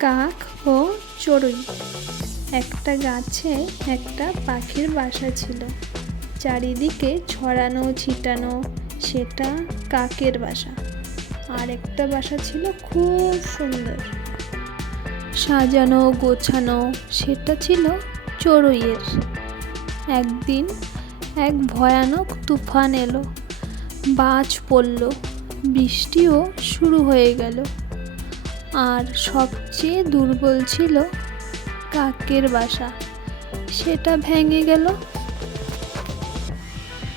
কাক ও চড়ুই। একটা গাছে একটা পাখির বাসা ছিল। চারিদিকে ছড়ানো, ছিটানো, সেটা কাকের বাসা। আর একটা বাসা ছিল খুব সুন্দর। সাজানো, গোছানো, সেটা ছিল চড়ুইয়ের। একদিন এক ভয়ানক তুফান এলো। বাজ পড়ল। বৃষ্টিও শুরু হয়ে গেল। আর সবচেয়ে দুর্বল ছিল কাকের বাসা। সেটা ভেঙে গেল।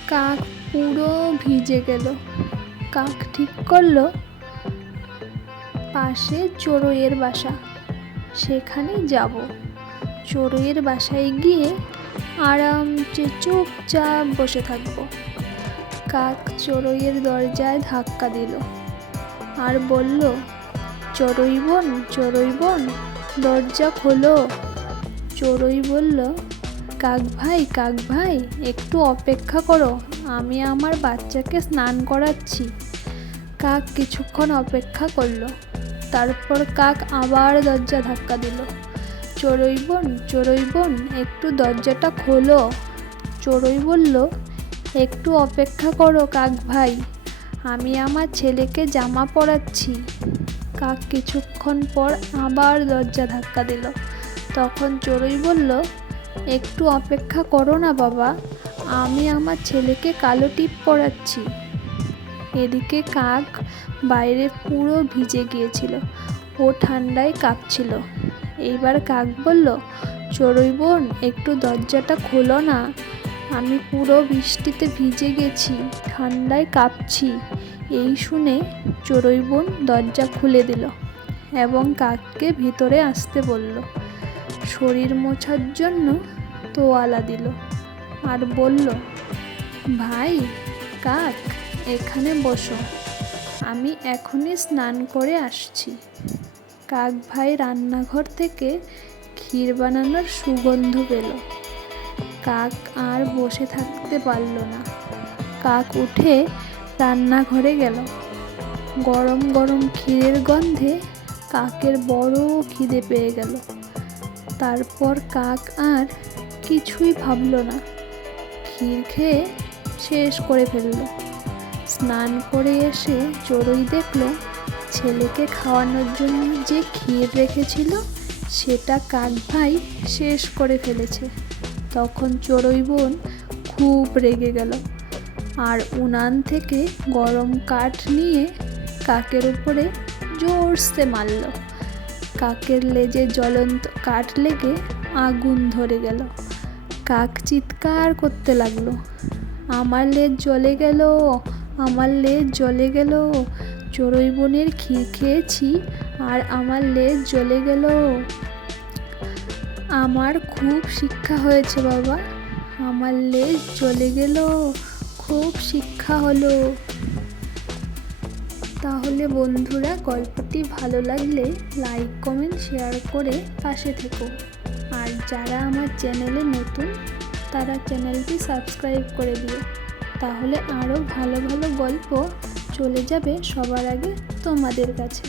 কাক পুরো ভিজে গেল। কাক ঠিক করল, পাশে চড়ুইয়ের বাসা সেখানে যাব। চড়ুইয়ের বাসায় গিয়ে আরামসে চুপচাপ বসে থাকব। কাক চড়ুইয়ের দরজায় ধাক্কা দিল আর বলল চড়ুই বোন চড়ুই বোন, দরজা খোলো। চড়ুই বলল, কাক ভাই কাক ভাই, একটু অপেক্ষা করো, আমি আমার বাচ্চাকে স্নান করাচ্ছি। কাক কিছুক্ষণ অপেক্ষা করল। তারপর কাক আবার দরজা ধাক্কা দিল। চড়ুই বোন চড়ুই বোন, একটু দরজাটা খোলো। চড়ুই বলল, একটু অপেক্ষা করো কাক ভাই, আমি আমার ছেলেকে জামা পরাচ্ছি। কাক কিছুক্ষণ পর আবার দরজা ধাক্কা দিল। তখন চড়ুই বলল, একটু অপেক্ষা করো না বাবা, আমি আমার ছেলেকে কালো টিপ পরাচ্ছি। এদিকে কাক বাইরে পুরো ভিজে গিয়েছিল, ও ঠান্ডায় কাঁপছিল। এইবার কাক বলল, চড়ুই বোন, একটু দরজাটা খোলো না, আমি পুরো বৃষ্টিতে ভিজে গেছি, ঠান্ডায় কাঁপছি। এই শুনে চড়ুই বোন দরজা খুলে দিল এবং কাককে ভিতরে আসতে বলল, শরীর মোছার জন্য তোয়ালা দিল। আর বলল, ভাই, কাক, এখানে বসো, আমি এখনই স্নান করে আসছি। কাক ভাই রান্নাঘর থেকে ক্ষীর বানানোর সুগন্ধ পেল। কাক আর বসে থাকতে পারল না। কাক উঠে রান্নাঘরে গেল। গরম গরম ক্ষীরের গন্ধে কাকের বড় খিদে পেয়ে গেল। তারপর কাক আর কিছুই ভাবল না। ক্ষীর খেয়ে শেষ করে ফেলল। স্নান করে এসে চড়ুই দেখল, ছেলেকে খাওয়ানোর জন্য যে ক্ষীর রেখেছিল, সেটা কাক ভাই শেষ করে ফেলেছে। তখন চড়ুই বোন খুব রেগে গেল। আর উনান থেকে গরম কাঠ নিয়ে কাকের উপরে জোরসে মারল। কাকের লেজে জ্বলন্ত কাঠ লেগে আগুন ধরে গেল। কাক চিৎকার করতে লাগল, আমার লেজ জ্বলে গেল, আমার লেজ জ্বলে গেল, চড়ুই বোনের ক্ষীর খেয়েছি আর আমার লেজ জ্বলে গেল। আমার খুব শিক্ষা হয়েছে বাবা, আমার লেজ জ্বলে গেল খুব শিক্ষা হলো। তাহলে বন্ধুরা, গল্পটি ভালো লাগলে লাইক কমেন্ট শেয়ার করে পাশে থেকো। আর যারা আমার চ্যানেলে নতুন, তারা চ্যানেলটি সাবস্ক্রাইব করে দিও। তাহলে আরও ভালো ভালো গল্প চলে যাবে সবার আগে তোমাদের কাছে।